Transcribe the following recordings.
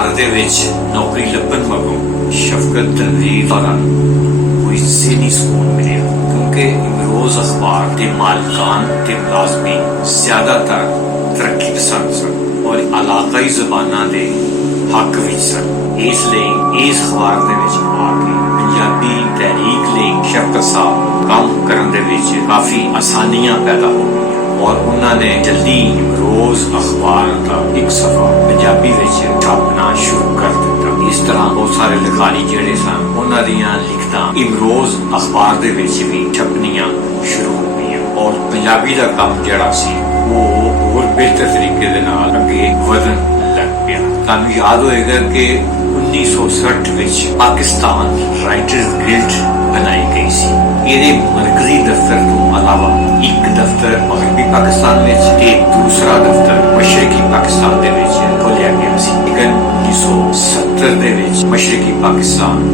भारत दे विच नौकरी लभण मगरों शफकत तनवीर दौरान कोई ज़हनी सुकून मिलिया, क्योंकि इमरोज़ अखबार के मालकान ते मुलाजमीन ज़्यादातर तरक्की पसंद सन और इलाकाई ज़बानां दे हक विच सन। इसलिए इस अखबार दे विच आके पंजाबी तहरीक लई शफकत साहब काम करन दे विच काफ़ी आसानियां पैदा हो गई और उन्होंने जल्दी इमरोज़ अखबार का एक सफा पंजाबी विच छापना शुरू कर दिता। इस तरह बहुत सारे लिखारी जिहड़े सन उन्हां दीयां लिखतां इमरोज़ अखबार दे विच भी छपनियां शुरू हो गईयां और पंजाबी दा काम जिहड़ा सी वो होर बेहतर तरीके दे नाल अगे वधन लग पिया। तुहानूं याद होएगा कि 1960 विच पाकिस्तान राइटर्स गिल्ड बनाई गई सी। ਇਹਦੇ मरकजी दफ्तर ਤੋਂ अलावा एक दफ्तर मगरबी पाकिस्तान में ते दूसरा दफ्तर मशरकी पाकिस्तान दे विच खोलिया गया सी। लेकिन 1970 दे विच मशरकी पाकिस्तान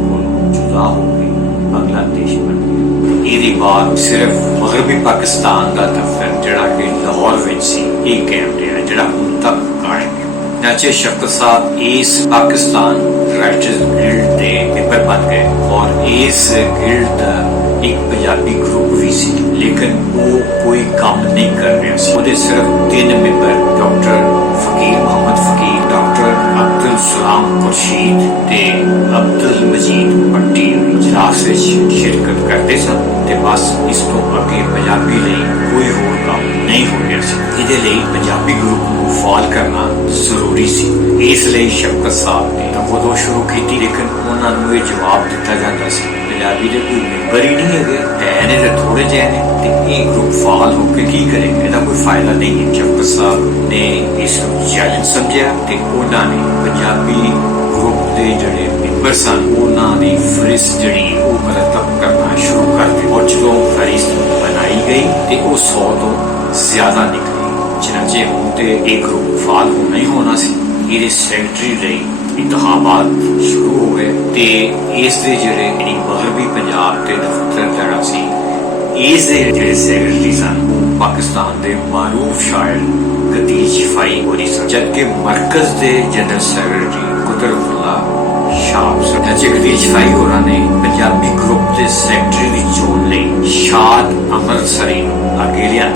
कोलों जुदा हो गई बांग्लादेश बन गया। ਇਹਦੇ बाद सिर्फ मगरबी पाकिस्तान का दफ्तर जिहड़ा कि लाहौर विच सी ਇਹ कायम रहा, जिहड़ा हुण तक कायम है। नाचे शफकत साहब इस पाकिस्तान राइटर्स गिल्ड के मेंबर बन गए और इस गिल्ड का एक पंजाबी ग्रुप भी सी, लेकिन वो कोई काम नहीं कर रहा सी। वो सिर्फ 3 मेंबर डॉक्टर फकीर मोहम्मद फकीर, डॉक्टर अब्दुल सलाम खुर्शीद ते अब्दुल मजीद भट्टी इजलास में शिरकत करते सन ते बस इस तो अगे पंजाबी लई कोई होर काम नहीं हो रहा सी। इहदे लई पंजाबी ग्रुप नूं फाल करना जरूरी सी। इसलिए शफकत साहब ने उदों शुरू की, लेकिन उन्होंने ये जवाब दिता जाता सी पंजाबी दे कोई मेंबर ही नहीं है ने तो थोड़े जे ने ते ये ग्रुप फाल होकर की करेंगे, इसका कोई फायदा नहीं है। शफकत साहब ने इस चैलेंज समझा ते उन्होंने पंजाबी ग्रुप के जोड़े मेंबर सन उन्होंने फहरिस्त जी मुरतब करना शुरू कर दी और जो फहरिस्त बनाई गई तो वो 100 तो ज्यादा निकली। जिन्हें हूँ तो एक ग्रुप फाल होना ही होना सी। ये सैकटरी रही इंतखाबात शुरू हो गए ते इस दे जिहड़े मगरबी पंजाब के दफ्तर जिहड़ा सी इस दे जिहड़े सैकटरी सन पाकिस्तान के मारूफ शायर गदीज फाई होनी सन, जबकि मरकज के जनरल सैकटरी कुदरतुल्ला शाह सन। गदीज फाई होरां ने पंजाबी ग्रुप के सैकटरी की चोन लई शाद अमृतसरी अगे लिया।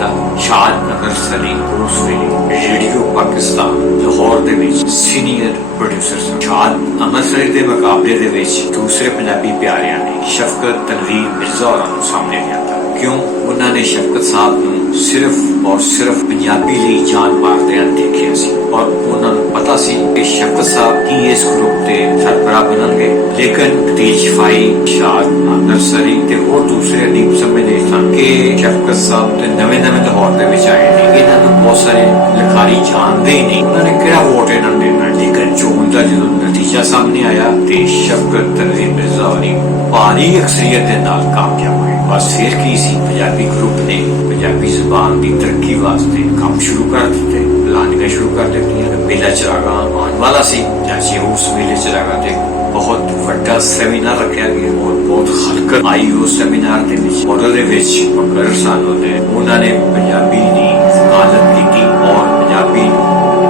शाद अमृतसरी उस वेले रेडियो पाकिस्तान लाहौर दे विच सीनियर प्रोड्यूसर सन। शाद अमृतसरी के मुकाबले दे विच दूसरे पंजाबी प्यारियां ने शफकत तनवीर मिर्जा होरां नूं सामने लिया। क्यों? उन्होंने शफकत साहब नूं सिर्फ और सिर्फ पंजाबी लई जान मारदिआं देखिया सी और उन्होंने पता सी कि शफकत साहब ही इस ग्रुप के सरबराह बनणगे। लेकिन गदीज फाई, शाद अमृतसरी ते होर दूसरे अदीब समझदे सन कि शफकत साहब ते नवे लाहौर दे विच आए ने, इन्हां नूं बहुत सारे लिखारी जानते ही नहीं, उन्होंने किहड़ा वोट इन्हां नूं देना। लेकिन चोन का जो नतीजा सामने आया तो शफकत तनवीर मिर्जा होरी भारी अक्सरियत के नाल कामयाब हुए। बस फिर की सी, पंजाबी ग्रुप ने पंजाबी जुबान की तरक्की वास्ते काम शुरू कर दिते, प्लानिंग शुरू कर दित्तियां। मेला चरागा आने वाला सी, चाचे उस मेले चरागा ते बहुत बड़ा सैमीनार रखा गया और बहुत हलकत आई उस सैमीनार के विच। उहदे विच मुकर्रर सन उन्होंने पंजाबी की वकालत की और पंजाबी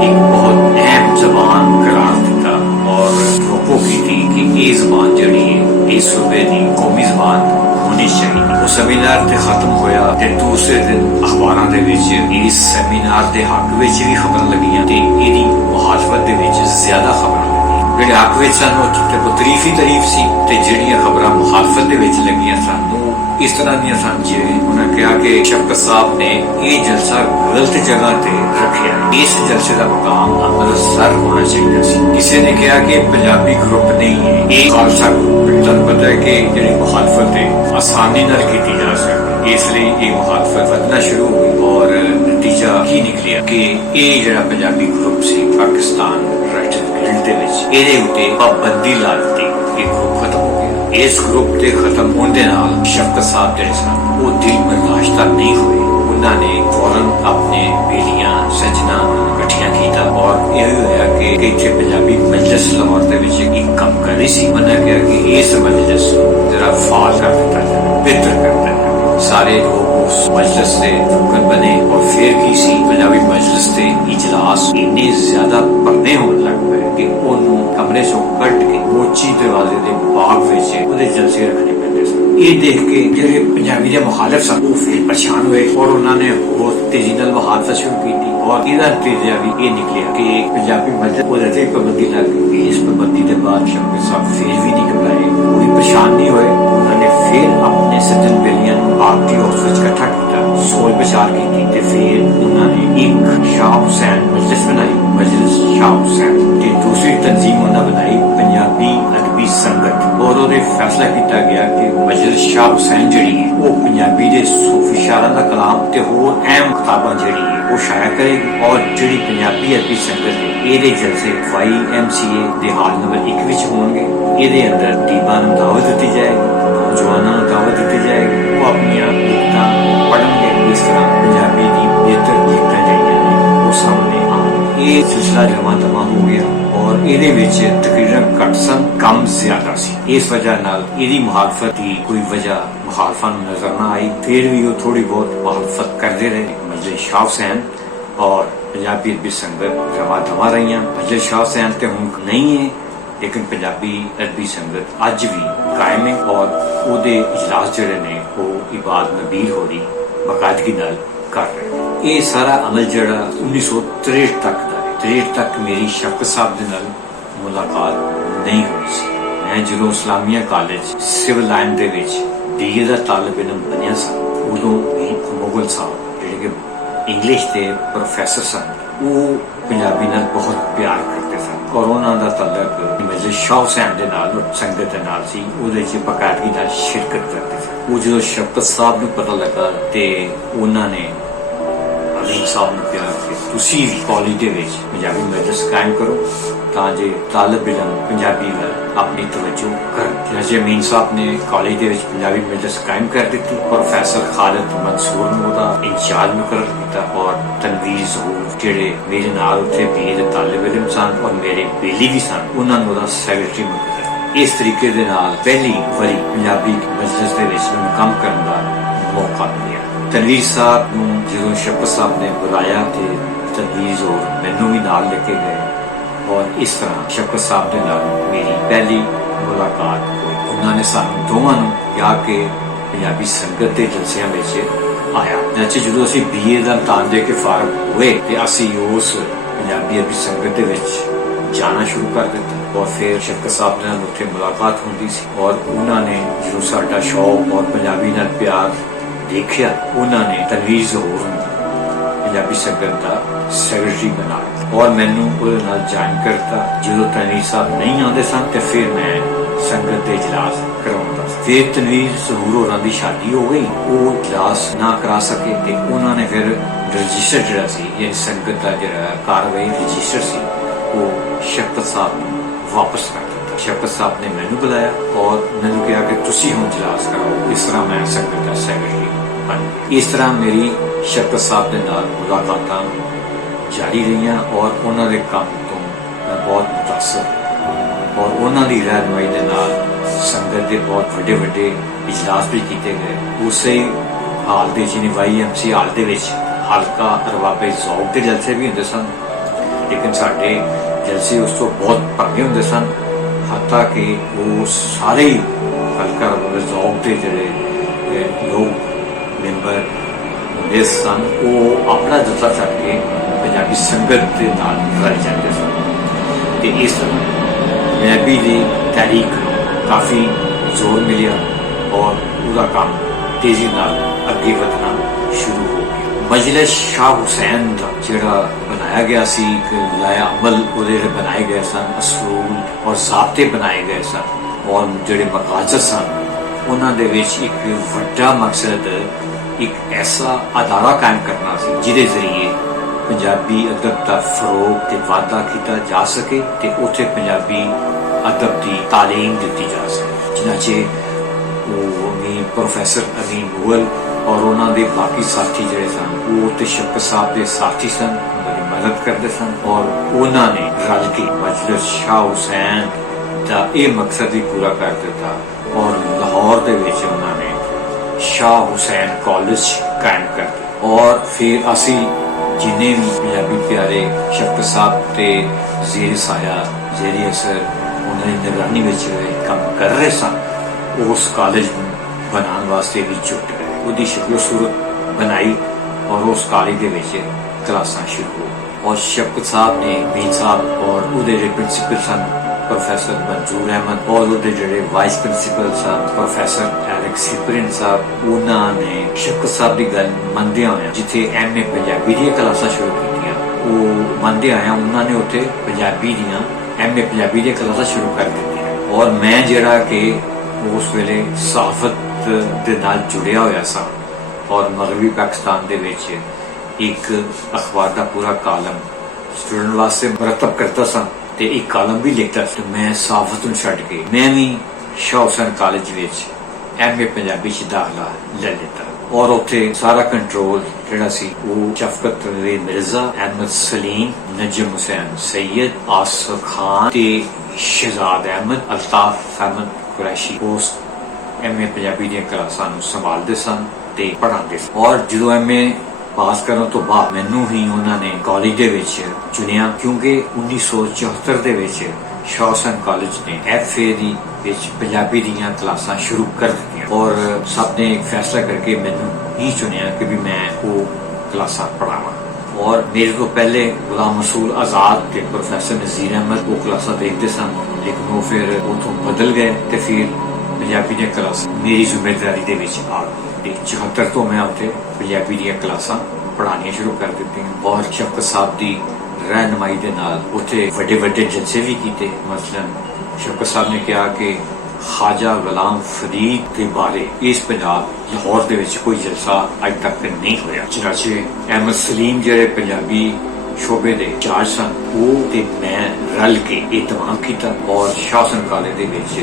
एक बहुत अहम जबान करार दिता और रोको की थी कि ये जबान जड़ी है इस सूबे की कौमी जबान होनी चाहिए। वो सेमीनार ते खत्म होया ते दूसरे दिन अखबारां दे विच इस सेमीनार दे हक विच भी खबरां लगियां ते इहदी मुखालफत दे विच ज्यादा खबरां लगियां। जिहड़े हक विच सन वो तारीफ ही तारीफ सी ते जिहड़ियां खबरां मुखालफत दे विच लगियां सन इस तरह दियां सन जिवें उन्होंने कहा कि शफकत साहब ने यह जलसा गलत जगह ते रखिया, इस जलसे का मुकाम अमृतसर होना चाहिए सी। किसी ने कहा कि पंजाबी ग्रुप नहीं है, ये खालसा ग्रुप है। तुहानूं पता है कि जिहड़ी मुखालफत है आसानी नाल की जा सकती, इसलिए ये मुखालफत वधना शुरू हुई और नतीजा ही निकलिया कि ये जिहड़ा पंजाबी ग्रुप सी पाकिस्तान राइटर्स गिल्ड दे विच इहदे उत्ते पाबंदी ला दित्ती। ये ग्रुप खत्म हो गया। इस ग्रुप के खत्म होने नाल शफकत साहब जिहड़े सन वो दिल बर्दाश्त नहीं हुए। उन्होंने फौरन अपने बेलियां सजना इकट्ठियां कीता और यह होया कि इत्थे पंजाबी मजलिस लाहौर दे विच एक काम कर रही सी। उन्होंने कहा कि इस मजलिस जरा फाल कर दिता जाए, बेहतर करता है। सारे लोग उस मजलिस के रुकन बने और फिर की सी पंजाबी मजलिस के इजलास इन्ने ज्यादा भरने होने लग पे कि ओनू कमरे चों कट के मोची दरवाजे के बाग विच ओहदे जलसे रखने पैंदे सन। ये देख के जिहड़े पंजाबी दे मुखालिफ सन वो फिर परेशान हुए और उन्होंने होर तेजी नाल वहादत शुरू की और इहदा नतीजा भी ये निकलिया कि पंजाबी मजलिस ओहदे ते पाबंदी लग गई। इस पाबंदी के बाद शब्द साहब फिर भी नहीं घबराए, कोई परेशान नहीं हुए। उन्होंने फिर अपने सज्जन बेलियां बाग की हाउस विच इकट्ठा किया, सोच विचार की ते फिर उन्होंने एक शाह हुसैन मजलिस बनाई, मजलिस शाह हुसैन। ते दूसरी तंजीम उन्होंने बनाई पंजाबी अदबी संगत और उहदे फैसला किया गया कि मजलिस शाह हुसैन जिहड़ी है वो पंजाबी दे सूफी शायरां दा कलाम ते होर अहम किताबां जिहड़ी है वो शाया करेगी और जिहड़ी पंजाबी अदबी संगत है ਇਹਦੇ जलसे YMCA ਦੇ ਹਾਲ ਨੰਬਰ 1 ਵਿੱਚ ਹੋਣਗੇ। ਇਹਦੇ ਅੰਦਰ ਟੀਬਾਂ ਨੂੰ ਦਾਵਤ ਦਿੱਤੀ ਜਾਏਗੀ, ਨੌਜਵਾਨਾਂ ਨੂੰ ਦਾਵਤ ਦਿੱਤੀ ਜਾਏਗੀ, ਉਹ ਆਪਣੀਆਂ ਲਿਖਤਾਂ ਪੜ੍ਹਨਗੇ। ਇਸ ਤਰ੍ਹਾਂ ਪੰਜਾਬੀ ਦੀ ਬਿਹਤਰ ਲਿਖਤਾਂ ਜਿਹੜੀਆਂ ਨੇ ਉਹ ਸਾਹਮਣੇ ਆਉਣ। ਇਹ ਸਿਲਸਿਲਾ ਜਮਾਂ ਤਮਾਮ ਹੋ ਗਿਆ और ਇਹਦੇ ਵਿੱਚ ਤਕਰੀਰਨ ਘੱਟ ਸਨ, ਕੰਮ ਜ਼ਿਆਦਾ ਸੀ। ਇਸ ਵਜ੍ਹਾ ਨਾਲ ਇਹਦੀ ਮੁਖਾਲਫਤ ਦੀ ਕੋਈ ਵਜ੍ਹਾ ਮੁਖਾਲਫਾਂ ਨੂੰ ਨਜ਼ਰ ਨਾ ਆਈ। ਫਿਰ ਵੀ ਉਹ ਥੋੜੀ ਬਹੁਤ ਮੁਖਾਲਫਤ ਕਰਦੇ ਰਹੇ। ਮਜਲਿਸ शाह हुसैन और पंजाबी अदबी संगत जमा दवा रही। मजलिस शाह हुसैन तो हूँ नहीं है, लेकिन पंजाबी अदबी संगत अज भी कायम है और ਉਹਦੇ इजलास ਜਿਹੜੇ ਨੇ ਉਹ इबाद नबील हो रही बाकायदगी नाल कर रहे। ये सारा अमल ਜਿਹੜਾ 1963 तक ਦਾ है। 63 तक मेरी शफकत साहब ਦੇ ਨਾਲ मुलाकात नहीं हुई सी। मैं ਜਦੋਂ इस्लामिया कॉलेज सिविल लाइन ਦੇ ਵਿੱਚ DA ਦਾ ਤਾਲਿਬ ਇਲਮ ਬਣਿਆ ਸਾਂ, ਉਦੋਂ ਵੀ ਮੁਗਲ ਸਾਹਿਬ ਜਿਹੜੇ ਕਿ इंग्लिश के प्रोफैसर सन वो पंजाबी नाल बहुत प्यार करते सन और उन्होंने तलक मजलिस शाह हुसैन के नाल संगत के नाल सी, उहदे च बाकायदगी नाल शिरकत करते सन। वो जो शफकत साहब नूं पता लगा ते उन्होंने अलीम साहब नूं कहा कि तुसीं भी कॉलेज दे विच पंजाबी मजलिस कायम करो तां जे तालिब इलम पंजाबी वल अपनी तवज्जो करन। जनाब अमीन साहब ने कॉलेज दे विच पंजाबी मजलिस कायम कर दी। प्रोफैसर खालिद मंसूर नूं ओहदा इंचार्ज मुकर्रर किया और तनवीर ज़हूर जिहड़े मेरे नाल उत्थे BA दे तालिब इलम सन और मेरे बेली भी सन, उन्हां नूं ओहदा सैकटरी मुकर्रर। इस तरीके दे नाल पहली वारी पंजाबी मजलिस दे विच मैनूं काम करन दा मौका मिलिया। तनवीर साहब नूं जदों शफकत साहब ने बुलाया ते तनवीर ज़हूर मैनूं भी नाल लेके गए और इस तरह शफकत साहब के नाल मेरी पहली मुलाकात हुई। उन्होंने सानू दोवां नूं कहा कि पंजाबी संगत के जलसियां विच आया। जैसे जो असीं BA का इम्तिहान दे के फारग हुए तो असीं उस पंजाबी अदबी संगत दे विच जाना शुरू कर दिता और फिर शफकत साहब नाल उत्थे मुलाकात होंदी सी और उन्होंने जो साडा शौक और पंजाबी नाल प्यार देखिया, उन्होंने तनवीर ज़हूर पंजाबी संगत का सैकटरी बना और मैनू ਉਹਦੇ ਨਾਲ ज्वाइन करता। जो तनवीर साहब नहीं आते सन तो फिर मैं संगत के इजलास करवाता। फिर तनवीर ज़हूर होरां दी शादी हो गई, वो इजलास ना करा सके तो उन्होंने फिर रजिस्टर जिहड़ा सी यानी संगत का जिहड़ा कारवाई रजिस्टर सी वो शफकत साहब नूं वापस कर दिता। शफकत साहब ने मैनू बुलाया और मैनू कहा कि तुसीं हुण इजलास कराओ। इस तरह मैं संगत का सैकटरी बन गया। इस तरह मेरी शफकत साहब के नाल मुलाकातां जारी रही और उन्होंने काम तो मैं बहुत मुतासर और उन्होंने रहनुमाई के नाल संगत के बहुत बड़े बड़े इजलास भी किए गए। उस हाल के जिन्हें YMCA हाल के हल्का रबाबे ज़ौक के जलसे भी होंगे सन, लेकिन साढ़े जलसे उस तो बहुत भगे होंगे सन। हत्ता कि वो सारे हल्का रबाबे ज़ौक के जोड़े लोग मैंबर होंगे सन, वो अपना जलसा छड्ड के पंजाबी संगत के नाल रल जाते सन। ते इस तरह पंजाबी की तहरीक काफ़ी जोर मिलिया और उसका काम तेजी नाल अगे बढ़ना शुरू हो गया। मजलिस शाह हुसैन का जिहड़ा बनाया गया सी लाया अमल उहदे बनाए गए सन, असूल और ज़ाब्ते बनाए गए सन और जिहड़े मकासद सन उन्हां दे विच एक वड्डा मकसद एक ऐसा अदारा कायम करना सी जिहदे जरिए पंजाबी अदब का फरोग ते वाधा किया जा सके ते उत्थे पंजाबी अदब की तालीम दी जा सके। जिन्हांचे प्रोफैसर अमीन मुगल और उन्होंने बाकी साथी जिहड़े सन वो ते शफकत साहब के साथी सन, उन्होंने मदद करते सन और उन्होंने रल के मजलिस शाह हुसैन का यह मकसद भी पूरा कर दिता और लाहौर दे विच उन्होंने शाह हुसैन कॉलेज कायम कर और फिर असी जिन्हें भी पंजाबी प्यारे शफकत साहब ते ज़ेर साया ज़ेरी असर उन्होंने निगरानी में काम कर रहे सन उस कॉलेज बनाने वास्ते भी जुट गए उसकी शक्ल सूरत बनाई और उस कॉलेज के क्लासा शुरू हो और शफकत साहब ने मीर साहब और उहदे प्रिंसीपल सन प्रोफैसर मंजूर अहमद और उहदे वाइस प्रिंसीपल सन प्रोफैसर एरिक सिपरिन साहब उन्होंने शफकत साहब की गल मनदे होया जिथे MA पंजाबी दी क्लासा शुरू कीतियां वो मनदे आया उन्होंने उत्थे पंजाबी दियां MA पंजाबी दी क्लासा शुरू कर दित्तियां और मैं जिहड़ा कि उस वेले सहाफत दे नाल जुड़िया होया सा और मगरबी पाकिस्तान दे विच एक अखबार का पूरा कालम स्टूडेंट वास्ते मरतब करता सा ते एक कालम भी लिखता तो मैं सहाफत नूं छड्ड के मैं भी शाह हुसैन कॉलेज विच MA पंजाबी च दाखला ले लिता और उत्थे सारा कंट्रोल जिहड़ा सी वो शफकत मिर्जा अहमद सलीम नजम हुसैन सैयद आसिफ खान ते शहजाद अहमद अल्ताफ अहमद कुरैशी उस MA पंजाबी दी क्लासां नूं संभालदे सन ते पढ़ाते और जो MA पास करने तो बाद मैनू ही उन्होंने कॉलेज दे विच चुनिया क्योंकि 1974 दे विच शाह हुसैन कॉलेज ने FA दी विच पंजाबी दीयां क्लासां शुरू कर दित्तियां और सब ने एक फैसला करके मैनू ही चुनिया कि भी मैं वो क्लासां पढ़ावां और मेरे तो पहले गुलाम रसूल आजाद के प्रोफैसर नज़ीर अहमद वो क्लासां देखते सन लेकिन वो फिर उतों बदल गए तो फिर पंजाबी दी क्लास मेरी जिम्मेदारी दे विच आ गई 74 तो मैं उत्थे पंजाबी दी क्लासां पढ़ानियां शुरू कर दित्तियां और शफकत साहब की रहनुमाई दे नाल उत्थे वड्डे वड्डे जलसे भी कीते मसलन शफकत साहब ने कहा कि ख्वाजा गुलाम फरीद के बारे इस पंजाब लाहौर दे विच कोई जलसा अज तक नहीं होया चनाचे अहमद सलीम जिहड़े पंजाबी शोबे दे इंचार्ज सन वो ते मैं रल के एहतमाम किया और शाह हुसैन कॉलेज दे विच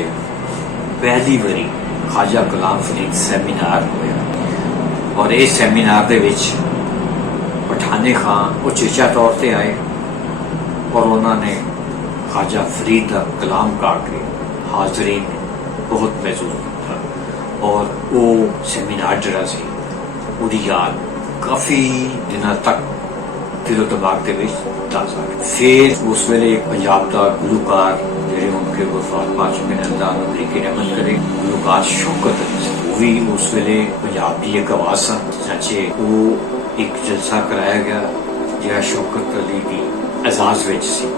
पहली बारी ख्वाजा गुलाम फरीद सैमीनार होया और इस सैमीनार दे विच पठाने खान उचेचा तौर पर आए और उन्होंने ख्वाजा फरीद का कलाम गा के हाजरीन बहुत महसूस किया और वो सैमीनार जरा सी उहदी याद काफ़ी दिनों तक दिलो दिमाग के ताज़ा फिर उस वेले पंजाब का गुलूकार जिहड़े उनके वफात पा चुके हैं अल्लाह उन्हें की रहमत करे गुलूकार शौकत वो भी उस वेले पंजाब की एक आवाज़ सन चाचे वो एक जलसा कराया गया जिहड़ा शौकत अली की एजाज विच सी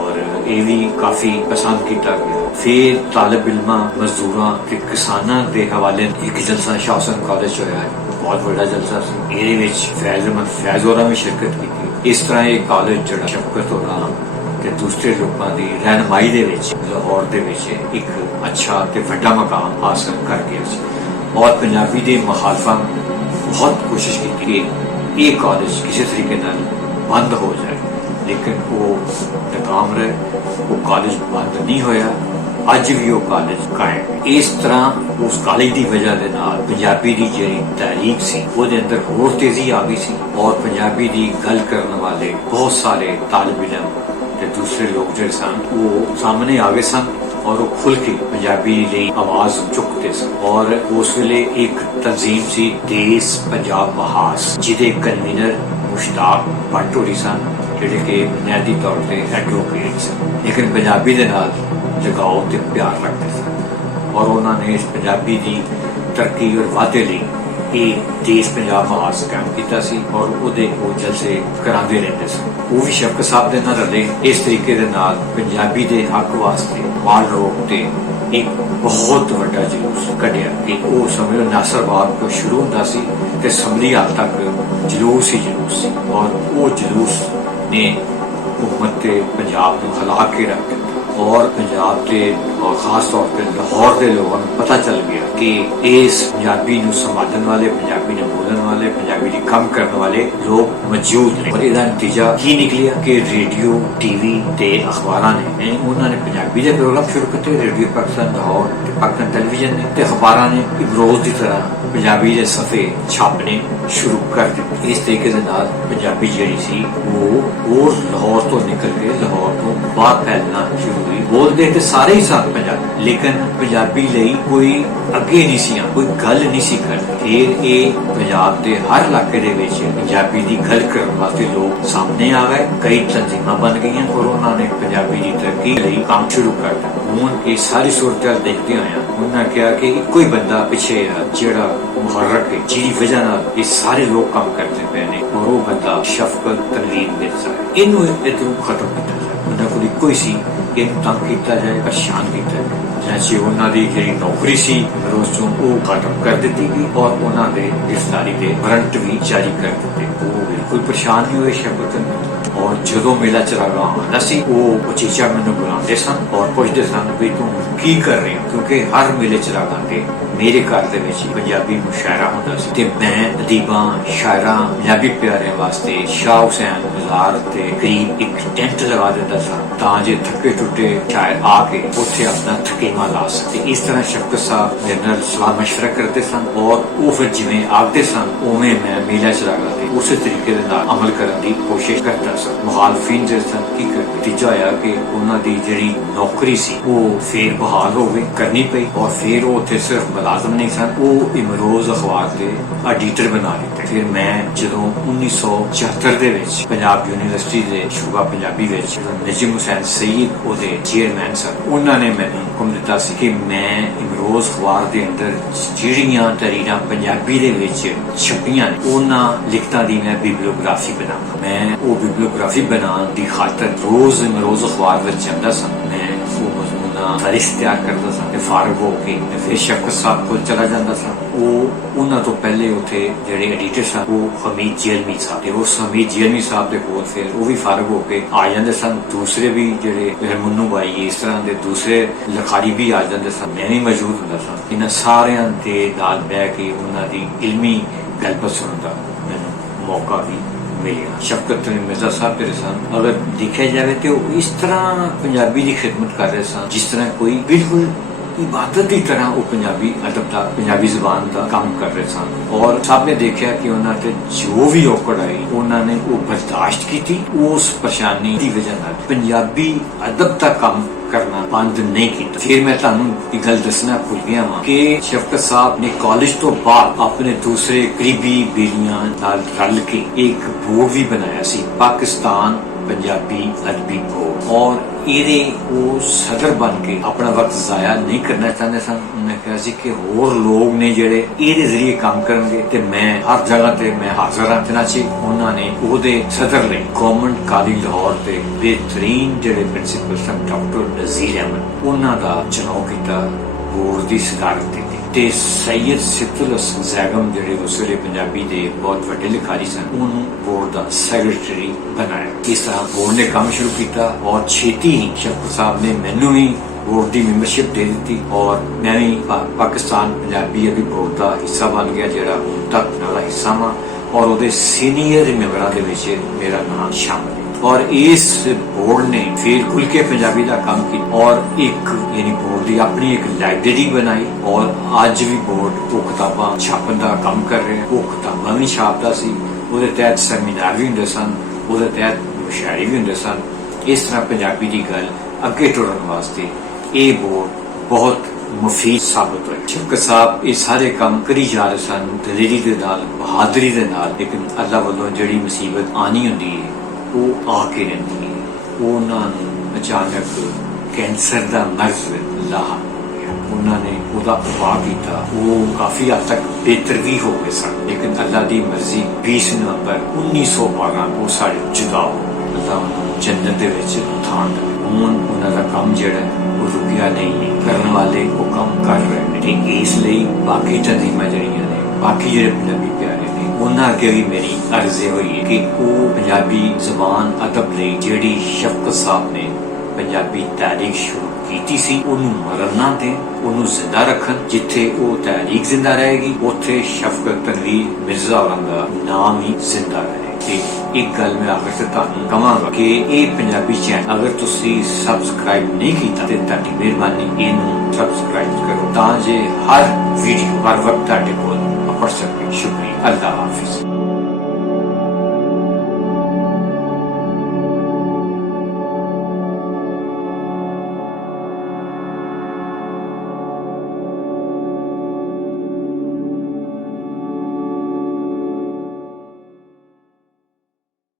और ये भी काफ़ी पसंद किया गया फिर तालिब इल्मां मजदूरां ते किसानां दे हवाले एक जलसा शाह हुसैन कॉलेज होया है बहुत बड़ा जलसा सी ये विच फैज अहमद फैज होरां भी शिरकत की इस तरह ये कॉलेज जिहड़ा शफकत होरां ते दूसरे लोगों की रहनुमाई दे विच लाहौर दे विच एक अच्छा ते वड्डा मकाम हासिल कर गया सी और पंजाबी दे मुखालफां बहुत कोशिश की कि ये कॉलेज किसी तरीके नाल बंद हो जाए लेकिन वो नाकाम रहे वो कॉलेज बंद नहीं होया अज भी वो कॉलेज कायम इस तरह उस कॉलेज की वजह के नाल पंजाबी की जी तहरीक सी वो अंदर होर तेजी आ गई सी और पंजाबी की गल करने वाले बहुत सारे तालिब इल्म ते दूसरे लोग जो सन वो सामने आ गए सन और वो खुल के पंजाबी लिए आवाज चुकते सन और उस वेले एक तंजीम सी देश पंजाब महास जिदे कन्वीनर मुश्ताक भट्ट होरी सन जिहड़े कि बुनियादी तौर पर एडवोकेट सन लेकिन पंजाबी दे नाल लगाओ ते प्यार रखते सन और उन्होंने इस पंजाबी की तरक्की और वाधे लिए ये देश पंजाब महास कायम किया सी और उहदे वो जलसे करांदे रहंदे सन वो भी शफकत साहब दे नाल रले इस तरीके दे नाल पंजाबी दे हक वास्ते माल रोक ते एक बहुत बड़ा जुलूस कढ़िया कि वो समझो नासरबाग तो शुरू होंदा सी ते समली हाल तक जुलूस ही जुलूस सी और वो जुलूस ने हुकूमत पंजाब को हिला के रख दिता और पंजाब के और खास तौर पर लाहौर के लोगों को पता चल गया कि इस पंजाबी को संभालने वाले पंजाबी ने बोलने वाले पंजाबी की कम करने वाले लोग मौजूद ने और इसका नतीजा की निकलिया कि रेडियो टीवी ते अखबारां ने उन्होंने पंजाबी के प्रोग्राम शुरू किए रेडियो पाकिस्तान लाहौर पाकिस्तान टेलीविजन ने ते अखबारां ने एक रोज की तरह पंजाबी के सफ़े छापने शुरू कर दिए इस तरीके से नाल पंजाबी जी सी वो लाहौर तो निकल के लाहौर तो बाहर फैलना शुरू हुई बोलते तो सारे ही सन पंजाबी, लेकिन पंजाबी ਲਈ कोई ਅੱਗੇ नहीं सी, कोई गल नहीं सी करदा। फिर ये पंजाब के हर इलाके दे विच पंजाबी की गल करने वास्ते लोग सामने आ गए, कई तंजीमां बन गई और उन्होंने पंजाबी की तरक्की ਲਈ काम शुरू कर दिया। हुण ये सारी सूरत देखते हुए उन्होंने कहा कि कोई बंदा पिछे है जिहड़ा मुहर्रक है, जिहदी वजह नाल ये सारे लोग काम करते पे ने, और वो बंदा शफकत तनवीर मिर्जा है। इनू इधरों खत्म किया जाए, उन्होंने कोई कोई सी इनू तंग किया जाए, परेशान किया जाए। जैसे उन्होंने जी नौकरी सी रोज चों वो खत्म कर दी गई और उन्होंने गिरफ्तारी के वारंट भी जारी कर दिते। वो बिल्कुल परेशान नहीं हुए शफकत, और जो मेला चरागा आना सी वो चीचा मैनू बुलाते सन और पुछते सन भी तू की कर रहे हो, क्योंकि हर मेले चरागा के मेरे घर दे विच पंजाबी मुशायरा होंदा सी ते मैं अदीबां शायरां पंजाबी प्यारियां वास्ते शाह हुसैन बाजार ते करीब एक टेंट लगा दिंदा सा तां जे थके टुटे शायर आके उत्थे अपना थकेमा ला सके। इस तरह शफकत साहब मेरे नाल सलाह मशवरा करते सन और वो फिर जिवें आखदे सन उवें मैं मेला चरागा ते उस तरीके दे नाल अमल करन दी कोशिश करदा सा। मुखालफिन जिस सन की कर नतीजा होया कि उन्हां दी जिहड़ी नौकरी सी वो फिर बहाल हो गई, करनी पई, और फिर वो उत्थे सिर्फ मुलाजम नहीं सन, वो इमरोज अखबार के एडिटर बना लिते। फिर मैं जदों 1974 दे विच पंजाब यूनिवर्सिटी दे शोबा पंजाबी विच नजीम हुसैन सईद ओहदे चेयरमैन सन, उन्होंने मैनूं हुक्म दिता सी कि मैं इमरोज अखबार दे अंदर जिहड़ियां तहरीरां पंजाबी दे विच छपियां उन्हां लिखतां दी मैं बिबलियोग्राफी बनावां। मैं वो बिबलियोग्राफी बनाने की खातर रोज इमरोज अखबार विच जांदा सा, मैं वो मजमूना फरिश्त तैयार करता सा ते फारग हो के फिर शफकत साहब को चला जाता सा। वो उन्हां तो पहले उत्थे जिहड़े एडिटर सन वो हमीद जेलमी साहब ते उस हमीद जेलमी साहब दे कोल फिर वो भी फारग हो के आ जाते सन। दूसरे भी जिहड़े मुन्नू भाई इस तरह के दूसरे लिखारी भी आ जाते सन, मैं भी मौजूद हुंदा सा। इन्हां सारियां दे नाल बैठ के उन्हां दी इलमी गलबात सुनण दा मैनूं मौका भी मिलिया। शफकत तनवीर मिर्जा साहब मेरे सन, अगर देखा जाए तो इस तरह पंजाबी की खिदमत कर रहे सन जिस तरह कोई बिल्कुल इबादत की तरह वो पंजाबी अदब का पंजाबी जुबान का काम कर रहे सन। और सब ने देखा कि उन्होंने जो भी औकड़ आई उन्होंने वो बर्दाश्त की थी। उस परेशानी की वजह नाल पंजाबी अदब का काम करना बंद नहीं किया। फिर मैं तुहानू गल दसना भुल गया वां कि शफकत साहब ने कॉलेज तो बाद अपने दूसरे करीबी बेलियां नाल रल के एक बोर्ड भी बनाया सी, पाकिस्तान पंजाबी अदबी बोर्ड, और ਇਹਦੇ ਉਹ सदर बन के अपना वक्त जाया नहीं करना चाहते सन। उन्हें कहा सी कि होर लोग ने ਜਿਹੜੇ ਇਹਦੇ ਜ਼ਰੀਏ काम करनगे ਤੇ मैं हर जगह ਤੇ मैं हाजिर ਹਾਂ। ਚਨਾਚੀ ਉਹਨਾਂ ਨੇ ਉਹਦੇ सदर ਲਈ ਗਵਰਨਮੈਂਟ ਕਾਲਜ ਲਾਹੌਰ ਤੇ बेहतरीन ਜਿਹੜੇ ਪ੍ਰਿੰਸੀਪਲ ਸਨ ਡਾਕਟਰ ਨਜ਼ੀਰ ਅਹਿਮਦ ਉਹਨਾਂ ਦਾ ਚੁਣਾਵ ਕੀਤਾ, बोर्ड की सदारत की ते सैयद सिद्दुल हसन ज़ैगम जिहड़े उस वेले पंजाबी दे बहुत वड्डे लिखारी सन उन्होंने बोर्ड का सैकटरी बनाया। इस तरह बोर्ड ने काम शुरू किया और छेती ही शफकत साहब ने मैनू भी बोर्ड की मैंबरशिप दे दी और मैं भी पाकिस्तान पंजाबी अभी बोर्ड का हिस्सा बन गया, जिहड़ा हुण तक वाला हिस्सा वा, और उहदे सीनियर मैंबरां दे विच मेरा नाम शामिल है। और इस बोर्ड ने फिर खुल के पंजाबी का काम किया और एक यानी बोर्ड की अपनी एक लाइब्रेरी बनाई, और आज भी बोर्ड वो किताबां छापन का काम कर रहे हैं। वो किताबां भी छापता सी, उसके तहत सेमीनार भी होंदे सन, उसके तहत मुशायरे भी होंदे सन। इस तरह पंजाबी की गल अगे टुरन वास्ते ये बोर्ड बहुत मुफीद साबित हुए। शफकत साहब ये सारे काम करी जा रहे सन दलेरी दे नाल, बहादुरी दे नाल, लेकिन अल्लाह वालों जिहड़ी मुसीबत आनी हुंदी है वो आके रहती है। उन्होंने अचानक कैंसर का मर्ज लाहा हो गया, उन्होंने उसका उपाह किया, वो काफी हद तक बेहतर भी हो गए सन, लेकिन अल्लाह की मर्जी 20 नवंबर 1912 को साढ़े जुदा हो अल्लाह जन्नत दे विच थान दे। हुण उन्हां दा काम जिहड़ा वो रुकिया नहीं है, करने वाले वो काम कर रहे हैं। इसलिए बाकी तंजीमां जिहड़ियां ने बाकी जिहड़े पंजाबी प्यारे ने उन्हां अगे भी मेरी अर्ज हुई है कि वो पंजाबी जुबान अदब लई जिहड़ी शफकत साहब ने पंजाबी तारीख शुरू कीती सी उन्हूं मरन ना देण, उन्हूं जिंदा रखन। जिथे वो तारीख जिंदा रहेगी उत्थे शफकत तनवीर मिर्जा होरां दा नाम ही जिंदा रहे। एक गल मैं आखिर से तुहानूं कहांगा कि ये पंजाबी चैनल अगर तुसी सबसक्राइब नहीं कीता ते तुहाडी मेहरबानी इनूं सबसक्राइब करो तां जे हर वीडियो हर वक्त तुहाडे कोल पहुंच सके। शुक्रिया, अल्लाह हाफिज।